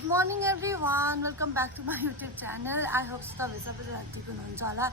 Good morning everyone, welcome back to my YouTube channel. I hope सबैजना ठिक हुनुहुन्छ होला।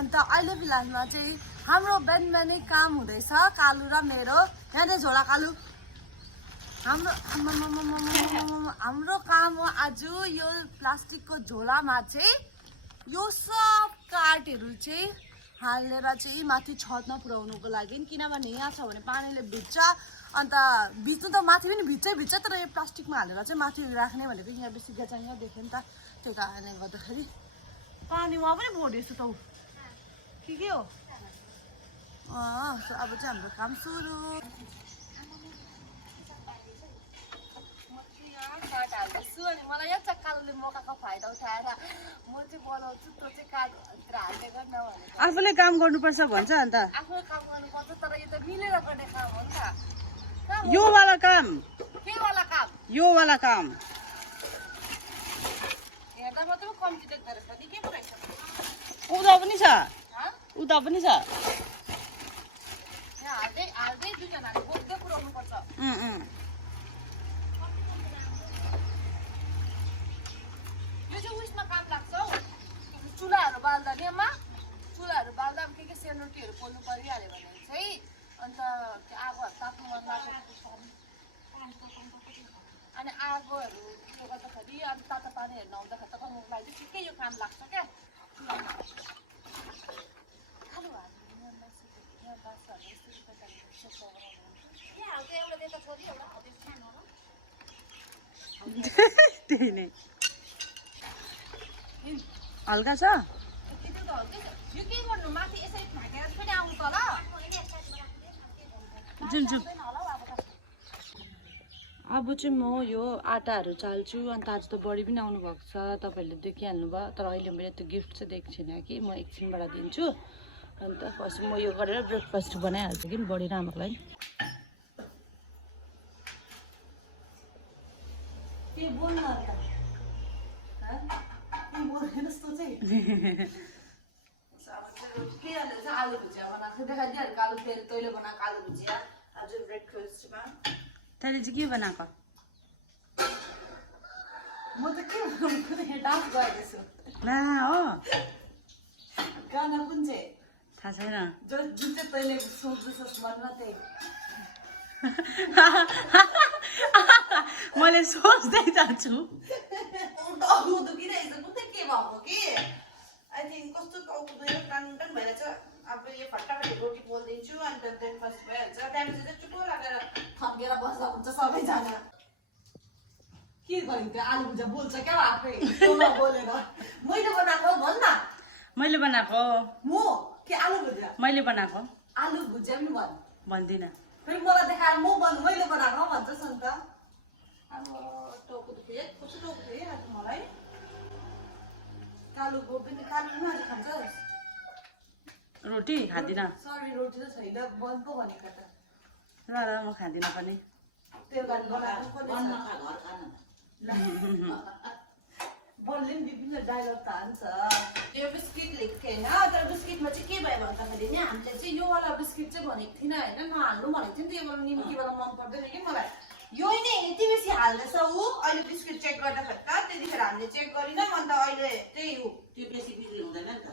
अन्त अहिले फिलहालमा चाहिँ हाम्रो बिहानै काम हुँदैछ कालु र मेरो। यहाँ चाहिँ झोला कालु हाम्रो काम हो आज यो प्लास्टिकको झोलामा चाहिँ यो सब काठहरु चाहिँ हालेर चाहिँ माथि छतमा पुर्याउनुको लागि किनभने यहाँ छ भने पानीले भिज्छ अन्त भिज्नु त माथि पनि भिज्छ तर यो प्लास्टिकमा हालेर चाहिँ माथि राख्ने भनेको यहाँ बेसी चाहियो देख्यो नि त त्यही कारणले गर्दाखेरि पानीमा पनि भोडियो त के हो अब चाहिँ हाम्रो काम सुरु अनि मलाई याद छ कालोले मौकाको फाइदा उठाएर म चाहिँ बनाउँछु त्यो चाहिँ काठतिर हाल्दै गर्न भनेको आफूले काम गर्नुपर्छ भन्छ अन्त आफूले काम गर्नुपर्छ तर यो त मिलेर गर्ने काम हो नि त यो वाला काम के वाला काम यो वाला काम हेर्दा मात्रै कम्ती देख्दो रहेछ नि के रहेछ उदा पनि छ उदा पनि छ यहाँ हाल्दै दुईजनाले बोक्दै पुऱ्याउनु पर्छ यो चाहिँ उयसमा काम लाग्छ हौ चुल्हाहरू बाल्दा निमा चुल्हाहरू बाल्दा के सेलरोटीहरू पोल्नु परिहाल्यो भने चाहिँ अन्त आगोहरू ताप्नु मन लाग्छ अनि आगोहरू उयो गर्दाखेरि अनि तातो पानीहरू नहुँदाखेरि त गर्नुको लागि ठिकै यो काम लाग्छ क्या त्यही नै हल्का छ यो के गर्नु माथि यसरी फ्याँकेर पनि आउनु त ल अब चाहिँ म यो आटाहरू चाल्छु अन्त आज त बडी पनि आउनु भएको छ तपाईहरुले देखिहाल्नु भयो तर अहिले मैले त्यो गिफ्ट चाहिँ देखेको छैन कि म एकछिनबाट दिन्छु अन्त पछि म यो गरेर ब्रेकफास्ट बनाइहाल्छु कि बडी र आमाको लागि के बोल्न त जस्तो चाहिँ के हाल्छ आलु भुजिया बनाएको देखाइदिइहाल्नु आलु तेल तैँले बनाएको आलु भुजिया आज ब्रेकफास्टमा तैँले चाहिँ के बनाएको म त के बनाउनु डान्स गरेको छु ला हो गाना कुन चाहिँ थाहा छैन जुन चाहिँ तैँले सोच्दैछस् भन्न त्यही मैले सोच्दै जान्छु टाउको दुखिरहेछ कुन चाहिँ के भएको कि आई थिङ्क कस्तो टाउको दुखेर टन भइरहेछ अब यो फटाफट रोटी पोलिदिन्छु अन्त ब्रेकफास्ट भइहाल्छ त्यहाँपछि चाहिँ चुटो लागेर थन्केर बस्दा हुन्छ सबैजना के गरिन्छ आलु भुजिया बोल्छ क्या आफै बोलेर मैले बनाएको भन् न मैले बनाएको म के आलु भुजिया मैले बनाएको आलु भुजिया पनि भन्दिनँ फेरि मलाई देखाएर मैले बनाएको भन्छस् नि त अब टाउको दुख्यो कस्तो टाउको दुख्यो आज मलाई कालुको पनि कालुमा आज खान्छस् रोटी खादिनँ सरी रोटी त छैन बन्द पो भनेको त ल म खादिनँ पनि तेल गाडी बनाएको बलले पनि विभिन्न डायलग त हान्छ यो बिस्किट लिएको थिएँ होइन तर बिस्किटमा चाहिँ के भयो भन्दाखेरि नि हामीले चाहिँ यो वाला बिस्किट चाहिँ भनेको थिएन होइन नहाल्नु भनेको थियो नि त यो वाला निम्कीवाला मन पर्दैन कि मलाई यो नै यति बेसी हाल्दैछ ऊ अहिले बिस्किट चेक गर्दाखेरि त त्यतिखेर हामीले चेक गरिनौँ अन्त अहिले त्यही हो त्यो बेसी बिक्री हुँदैन नि त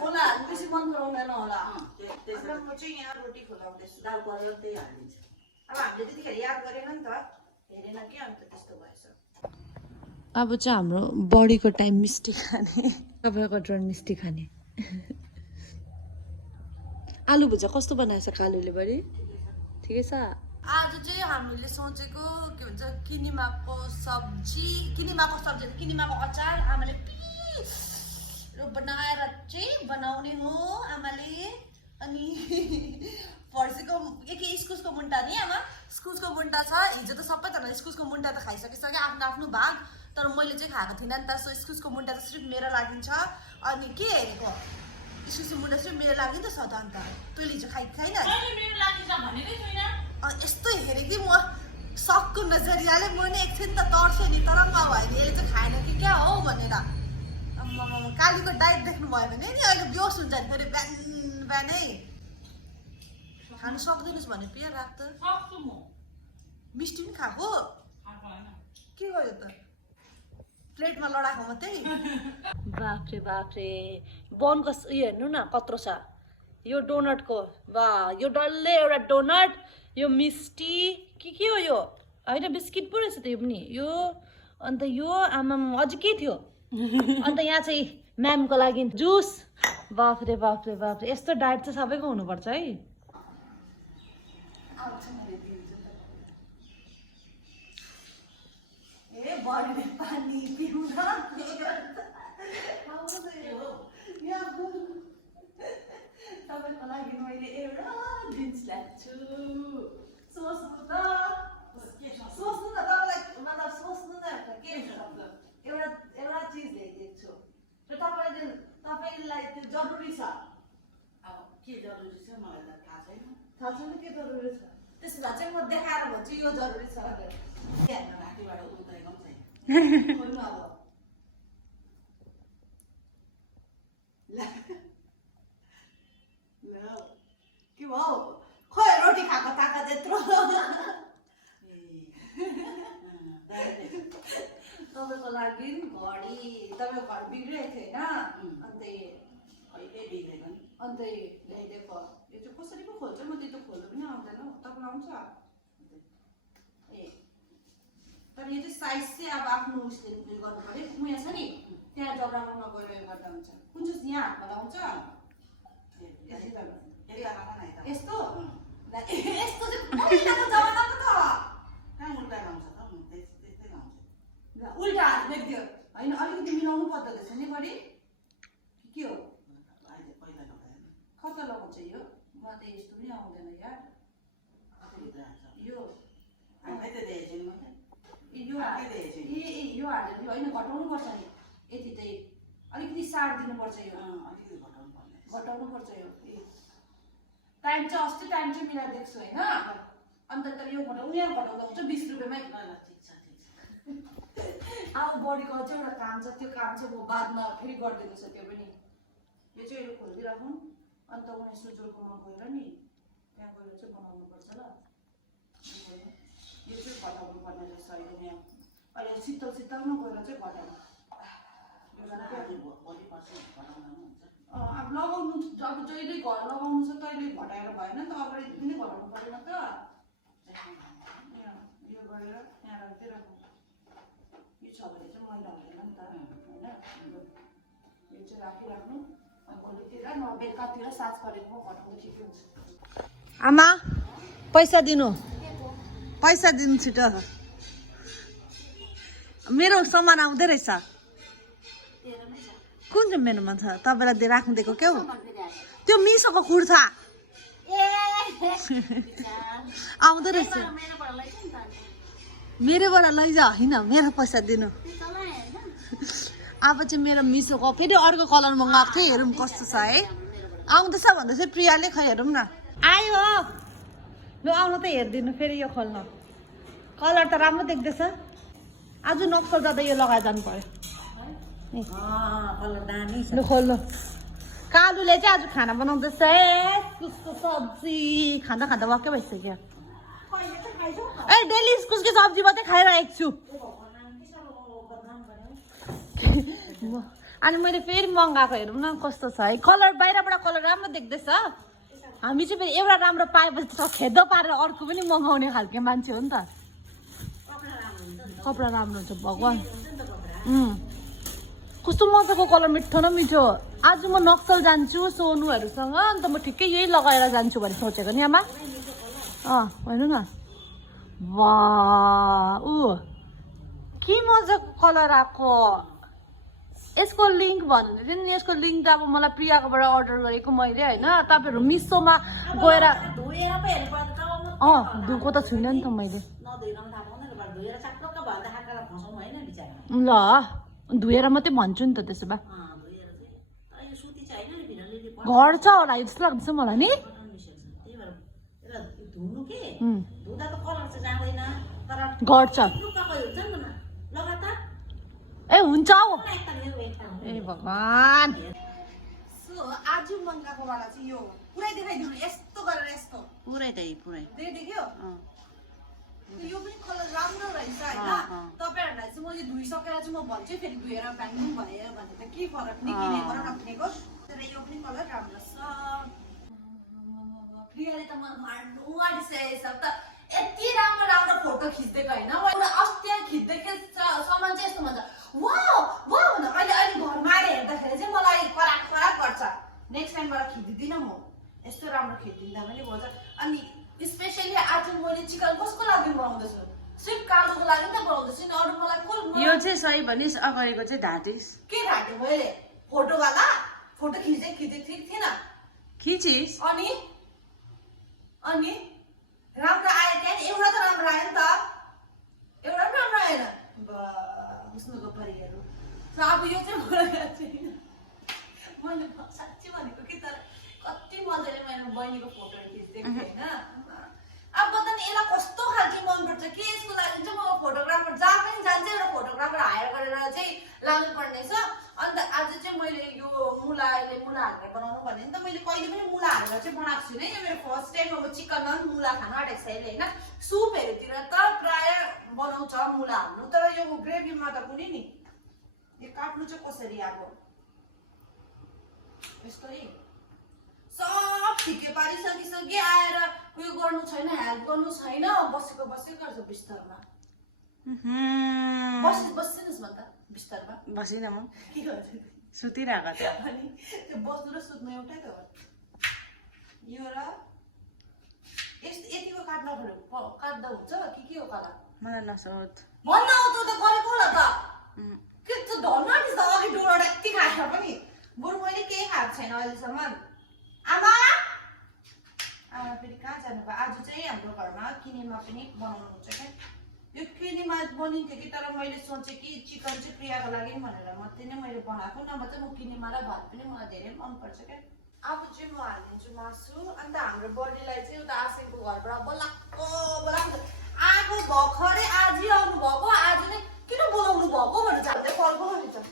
होला बेसी मन पराउँदैन होला म चाहिँ यहाँ रोटी खुलाउँदैछु दाल परेर त्यही हालिदिन्छु अब हामीले त्यतिखेर याद गरेन नि त हेरेन कि अन्त त्यस्तो भएछ अब चाहिँ हाम्रो बडीको टाइम मिस्टी खाने तपाईँको ड्रन मिस्टी खाने आलु भुजिया कस्तो बनाएछ कालुले बडी ठिकै छ आज चाहिँ हामीले सोचेको के भन्छ किनिमाको किनिमाको अचार आमाले बनाएर चाहिँ बनाउने हो आमाले अनि फर्सीको के इस्कुसको मुन्टा नि आमा इस्कुसको मुन्टा छ हिजो त सबैजना इस्कुसको मुन्टा त खाइसकिसक्यो आफ्नो आफ्नो भाग तर मैले चाहिँ खाएको थिइनँ नि त सो इस्कुसको मुन्टा त सिर्फ मेरो लागि छ अनि के हेरेको इस्कुसको मुन्टा सिर्फ मेरो लागि त छ त अन्त तैँले हिजो खाइन यस्तो हेरेँ कि म सकको नजरियाले म नि एकछिन त तर्छु नि तर भयो भने यसले चाहिँ खाएन कि क्या हो भनेर कालीको डाइट देख्नु भयो भने नि अहिले बेहोस हुन्छ नि फेरि बिहानै खानु सक्दैनस् भने पिया राख्छ मिस्टी पनि खाएको के गर्यो त प्लेटमा लडाएको मात्रै बाफ्रे बाफ्रे बनको उयो हेर्नु न कत्रो छ यो डोनटको वाह यो डल्लै एउटा डोनट यो मिस्टी के हो यो होइन बिस्किट पो रहेछ त यो पनि यो अन्त यो आमाम अझै के थियो अन्त यहाँ चाहिँ म्यामको लागि जुस बाफ्रे बाफ्रे बाफ्रे यस्तो डायट चाहिँ सबैको हुनुपर्छ है ए बडीले पानी पिउन तपाईँको लागि मैले एउटा ड्रिङ्क्स ल्याएको छु सोच्नु त तपाईँलाई मतलब सोच्नु न के मतलब एउटा चिज ल्याइदिएको छु र तपाईँलाई त्यो जरुरी छ अब के जरुरी छ मलाई त थाहा छैन के जरुरी छ त्यसो भए चाहिँ म देखाएर भन्छु यो जरुरी छ रातिबाट उतरेको पनि छैन अब के भयो खोइ रोटी खाएको ताकत यत्रो तपाईँको लागि घडी तपाईँको घर बिग्रिएको थियो होइन अन्त ल्याइदिएको यो चाहिँ कसरी पो खोल्छ म त्यो त खोल्नु पनि आउँदैन तपाईँलाई आउँछ ए तर यो चाहिँ साइज चाहिँ अब आफ्नो उसले उयो गर्नु पऱ्यो म यहाँ छ नि त्यहाँ जग्गामा गएर उयो गर्दा हुन्छ कुन चाहिँ यहाँ हातमा लाउँछ यस्तो यस्तो चाहिँ पहिलाको जमानाको त कहाँ उल्टा लाउँछ त त्यस्तै लाउँछ ल उल्टा हात लेख्दियो होइन अलिकति मिलाउनु पर्दो रहेछ नि बडी के हो कता लगाउँछ यो मलाई त यस्तो पनि आउँदैन यार यो यो हालेर होइन घटाउनु पर्छ नि यति चाहिँ अलिकति सार दिनुपर्छ यो घटाउनु पर्छ यो टाइम चाहिँ अस्ति टाइम चाहिँ मिलाएर देख्छु होइन अन्त तर यो यहाँ घटाउँदा हुन्छ 20 रुपियाँमै अब बडीको अझै एउटा काम छ त्यो काम चाहिँ म बादमा फेरि गरिदिएको छ त्यो पनि यो चाहिँ अहिले खोलिदिइराखौँ अन्त उनी सुजोलकोमा गएर नि त्यहाँ गएर चाहिँ बनाउनुपर्छ ल यो चाहिँ घटाउनु पर्ने रहेछ अहिले यहाँ अहिले शीतलमा गएर चाहिँ घटाउनु अब लगाउनु अब जहिले घर लगाउनु छ तैँले घटाएर भएन नि त अगाडि पनि घटाउनु परेन त यो गरेर यहाँ राखिदिइराखौँ यो छ भने चाहिँ मैला हुँदैन नि त होइन यो चाहिँ राखिराख्नु भोलितिर न बेलुकातिर साँझ परेको म घटाउनु ठिकै हुन्छ आमा पैसा दिनु छिटो मेरो सामान आउँदै रहेछ कुन चाहिँ मेरोमा छ तपाईँलाई राख्नु दिएको क्या हो त्यो मिसोको कुर्ता आउँदो रहेछ मेरोबाट लैजा होइन मेरो पैसा दिनु अब चाहिँ मेरो मिसोको फेरि अर्को कलर मगाएको थियो हेरौँ कस्तो छ है आउँदैछ भन्दैछ प्रियाले खै हेरौँ न आयो ल आउनु त हेरिदिनु फेरि यो खोल्नु कलर त राम्रो देख्दैछ आज नक्सल जाँदा यो लगाएर जानु पर्यो ल खोल्नु कालुले चाहिँ आज खाना बनाउँदैछ इस्कुसको सब्जी खाँदा खाँदा वाक्कै भइसक्यो ए डेली इस्कुसको सब्जी मात्रै खाइरहेको छु अनि मैले फेरि मगाएको हेरौँ न कस्तो छ है कलर बाहिरबाट कलर राम्रो देख्दैछ हामी चाहिँ फेरि एउटा राम्रो पाएपछि त खेदो पारेर अर्को पनि मगाउने खालको मान्छे हो नि त कपडा राम्रो हुन्छ भगवान् कस्तो मजाको कलर मिठो न मिठो आज म नक्सल जान्छु सोनुहरूसँग अन्त म ठिकै यही लगाएर जान्छु भने सोचेको नि आमा हेर्नु न वाह के मजाको कलर आएको यसको लिङ्क भन्नु थियो नि यसको लिङ्क त अब मलाई प्रियाकोबाट अर्डर गरेको मैले होइन तपाईँहरू मिसोमा गएर धोएको त छुइनँ नि त मैले ल धोएर मात्रै भन्छु नि त त्यसो भए घर छ होला जस्तो लाग्दैछ मलाई नि गर्छ ए हुन्छ हौ ए भगवान् आज मगाएको वाला चाहिँ यो पुरै देखाइदिनु यस्तो गरेर यस्तो पुरै देख्यो यो पनि कलर राम्रो रहेछ हैन तपाईहरुलाई चाहिँ मैले धुइसकेर चाहिँ म भन्छु फेरि धुएर भ्याङ्गुम भयो भने त के फरक नि किनेको र नकिनेको तर यो पनि कलर राम्रो छ प्रियाले त मलाई मार्नु आडिसकेछ त यति राम्रो राम्रो फोटो खिच्देको हैन मैले अस्ति खिच्दै सामान चाहिँ यस्तो भन्छ वाउ वाउ भन्दा अहिले अहिले घरमा आएर हेर्दाखेरि चाहिँ मलाई खराब खराब गर्छ नेक्स्ट टाइमबाट खिच्दिदिन म यस्तो राम्रो खिच्दिँदा पनि भन्छ अनि स्पेशली आज मैले चिकन कसको लागि बनाउँदैछु सिर्फ कालोको लागि त बनाउँदैछु नि अरु मलाई कुल यो चाहिँ सही भनिस अगाडिको चाहिँ ढाटिस के ढाटे मैले फोटोवाला फोटो खिच्दै थिएन खिचिस अनि राम्रो आयो त्यहाँ एउटा त राम्रो आयो नि त एउटा पनि राम्रो आएन बुझ्नुको परिहरू अब यो चाहिँ मैले साँच्चै भनेको कि तर कति मजाले मैले बहिनीको फोटोहरू खिच्दिएको थिएँ होइन अब पता नि यसलाई कस्तो खालको मनपर्छ के यसको लागि चाहिँ म फोटोग्राफर जहाँ पनि जान्छ एउटा फोटोग्राफर हायर गरेर चाहिँ लानु पर्ने छ अन्त आज चाहिँ मैले यो मुला हालेर बनाउनु भने नि त मैले कहिले पनि मुला हालेर चाहिँ बनाएको छुइनँ यो मेरो फर्स्ट टाइम अब चिकनमा पनि मुला खानु आँटेको छ अहिले होइन सुपहरूतिर त प्राय बनाउँछ मुला हाल्नु तर यो ग्रेभीमा त कुनै नि यो काट्नु चाहिँ कसरी अब यसरी सब ठिकै पारिसकिसके आएर उयो गर्नु छैन हेल्प गर्नु छैन बसेको गर्छ बिस्तरमा बस्दिनुहोस् न त बिस्तरमा बसिन म के गर्छु सुतिरहेको थियो अनि त्यो बस्नु र सुत्नु एउटै त हो यो र यतिको काट्दा हुन्छ के हो कला मलाई नसोध भन्न आउँछ त गरेको होला त के त धन्न नि त अघि डोरा यति खाएर पनि बरु मैले केही खाएको छैन अहिलेसम्म आमा फेरि कहाँ जानुभयो आज चाहिँ हाम्रो घरमा किनेमा पनि बनाउनु हुन्छ क्या यो किनेमा बनिन्थ्यो कि तर मैले सोचेँ कि चिकन चाहिँ प्रियाको लागि भनेर मात्रै नै मैले बनाएको नभए चाहिँ म किनेमा र भात पनि मलाई धेरै मनपर्छ क्या अब चाहिँ म हालिदिन्छु मासु अन्त हाम्रो बडीलाई चाहिँ उता आसेको घरबाट बोलाएको आगो भर्खरै आजै आउनु भएको आज नै किन बोलाउनु भएको भनेर चाहिँ फर्को हुन्छ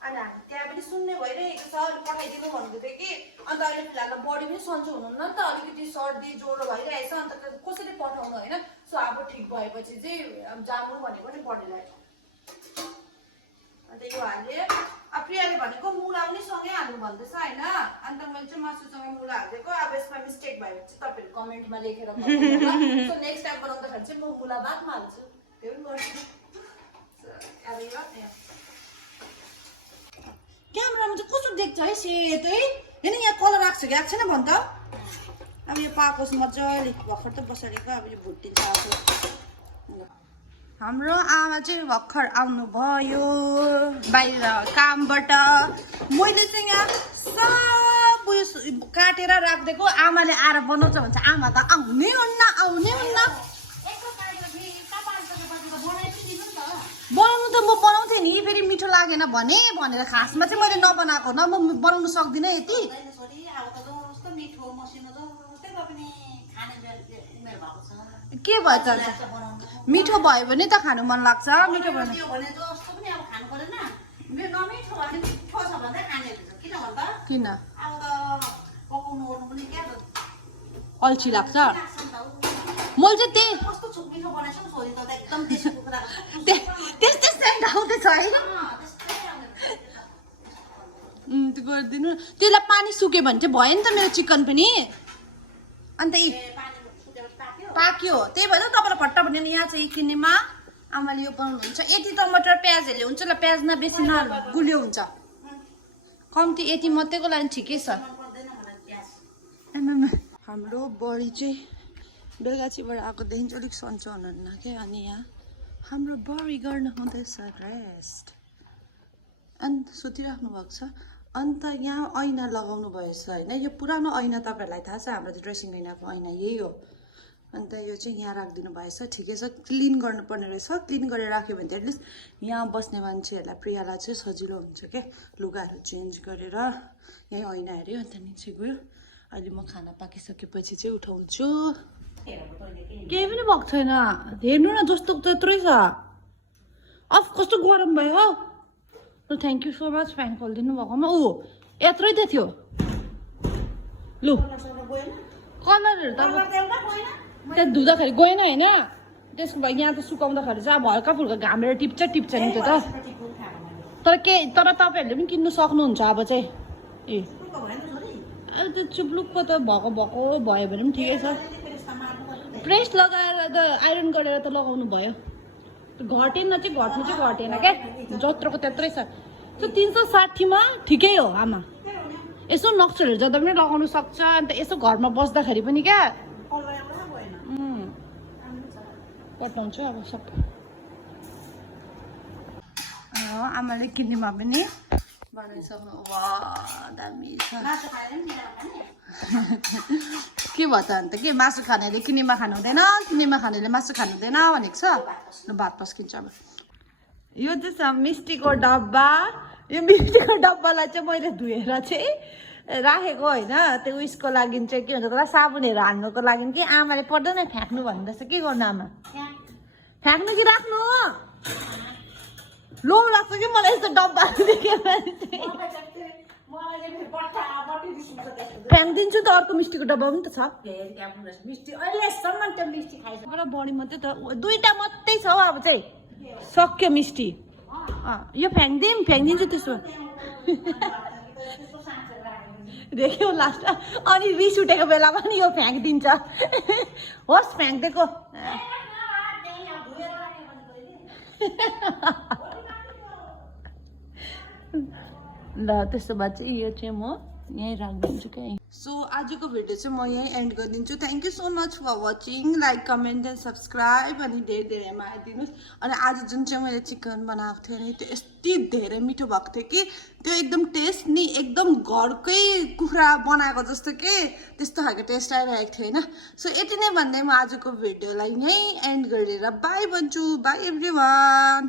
अनि हामी त्यहाँ पनि सुन्ने भइरहेको छ अलिक पठाइदिनु भन्दै थियो कि अन्त अहिले फिलहाल बडी पनि सन्चो हुनुहुन्न नि त अलिकति सर्दी ज्वरो भइरहेछ अन्त कसरी पठाउनु होइन सो अब ठिक भएपछि चाहिँ जानु भनेको नि बडीलाई अन्त यो हाल्यो अब प्रियाले भनेको मुला पनि सँगै हाल्नु भन्दैछ होइन अन्त मैले चाहिँ मासुसँग मुला हालिदिएको अब यसमा मिस्टेक भयो भने चाहिँ तपाईँहरू कमेन्टमा लेखेर सो नेक्स्ट टाइम बनाउँदाखेरि चाहिँ म मुला भातमा हाल्छु त्यो पनि गर्छु अब यो क्यामेरामा चाहिँ कस्तो देख्छ है सेतो है होइन यहाँ कलर आएको छ कि आएको छैन भन् त अब यो पाकोस् मजाले भर्खर त बसालेको अब यो भुटिन्छ हाम्रो आमा चाहिँ भर्खर आउनुभयो बाहिर कामबाट मैले चाहिँ यहाँ सब उयो काटेर राखिदिएको आमाले आएर बनाउँछ भन्छ आमा त आउनै हुन्न बनाउनु त म बनाउँथेँ नि फेरि मिठो लागेन भनेर खासमा चाहिँ मैले नबनाएको न म बनाउनु सक्दिनँ यति के भयो त मिठो भयो भने त खानु मन लाग्छ मिठो भयो किन अल्छी लाग्छ मैले चाहिँ त्यही त्यस्तै सेन्ट आउँदैछ होइन त्यो गरिदिनु त्यसलाई पानी सुक्यो भने चाहिँ भयो नि त मेरो चिकन पनि अन्त पाक्यो त्यही भएर तपाईँलाई फट्टा भने यहाँ चाहिँ किनेमा आमाले यो बनाउनुहुन्छ यति टमाटर प्याजहरूले हुन्छ ल प्याजमा बेसी गुलियो हुन्छ कम्ती यति मात्रैको लागि ठिकै छ हाम्रो बडी चाहिँ बेलगाछीबाट आएकोदेखि चाहिँ अलिक सन्चो हुनुहुन्न क्या अनि यहाँ हाम्रो बडी गर्नु हुँदैछ रेस्ट अन्त सुतिराख्नु भएको छ अन्त यहाँ ऐना लगाउनु भएछ होइन यो पुरानो ऐना तपाईँहरूलाई थाहा छ हाम्रो ड्रेसिङ ऐनाको ऐना यही हो अन्त यो चाहिँ यहाँ राखिदिनु भएछ ठिकै छ क्लिन गर्नुपर्ने रहेछ क्लिन गरेर राख्यो भने त एटलिस्ट यहाँ बस्ने मान्छेहरूलाई प्रियालाई चाहिँ सजिलो हुन्छ क्या लुगाहरू चेन्ज गरेर यहीँ ऐना हेऱ्यो अन्त निचे गयो अहिले म खाना पाकिसकेपछि चाहिँ उठाउँछु केही पनि भएको छैन हेर्नु न जस्तो त्यत्रै छ अफ कस्तो गरम भयो हौ thank you so much fan खोलिदिनु भएकोमा यत्रै त थियो लु कलरहरू त त्यहाँ धुँदाखेरि गएन होइन त्यसको भए यहाँ त सुकाउँदाखेरि चाहिँ अब हल्का फुल्का घामेर टिप्छ नि त्यो त तर तपाईँहरूले पनि किन्नु सक्नुहुन्छ अब चाहिँ ए अब त्यो चुप्लुकको त भएको भयो भने पनि ठिकै छ प्रेस लगाएर त आइरन गरेर त लगाउनु भयो घटेन चाहिँ घट्नु चाहिँ घटेन क्या जत्रोको त्यत्रै छ त्यो 360मा ठिकै हो आमा यसो नक्सलहरू जाँदा पनि लगाउनु सक्छ अन्त यसो घरमा बस्दाखेरि पनि क्या कटाउँछु अब सबै आमाले किनेमा पनि बनाइसक्नु वा दामी छ के भयो त अन्त के मासु खानेले किनेमा खानु हुँदैन किनेमा खानेले मासु खानु हुँदैन भनेको छ ल भात पस्किन्छ अब यो चाहिँ छ मिस्टीको डब्बा यो मिस्टीको डब्बालाई चाहिँ मैले धोएर चाहिँ राखेको होइन त्यो उयसको लागि चाहिँ के भन्छ त्यसलाई साबुनहरू हाल्नुको लागि कि आमाले पर्दैन फ्याँक्नु भन्दैछ के गर्नु आमा फ्याँक्नु कि राख्नु लो लाग्छ कि मलाई यस्तो डब्बा देख्यो भने चाहिँ फ्याँकिदिन्छु त अर्को मिस्टीको डब्बा पनि त छ बढी मात्रै त दुईटा मात्रै छ हौ अब चाहिँ सक्यो मिस्टी यो फ्याँकिदिन्छु त्यसो देख्यौ लास्ट अनि रिस उठेको बेलामा नि यो फ्याँकिदिन्छ होस् फ्याँकिदिएको ल त्यसो भए चाहिँ यो चाहिँ म यहीँ राखिदिन्छु क्या सो आजको भिडियो चाहिँ म यहीँ एन्ड गरिदिन्छु thank you so much for watching like comment and subscribe अनि धेरै माया दिनुहोस् अनि आज जुन चाहिँ मैले चिकन बनाएको थिएँ नि त्यो यति धेरै मिठो भएको थियो कि त्यो एकदम टेस्ट नि एकदम घरकै कुखुरा बनाएको जस्तो के त्यस्तो खालको टेस्ट आइरहेको थियो होइन सो यति नै भन्दै म आजको भिडियोलाई यहीँ एन्ड गरेर बाई भन्छु बाई एभ्रिवान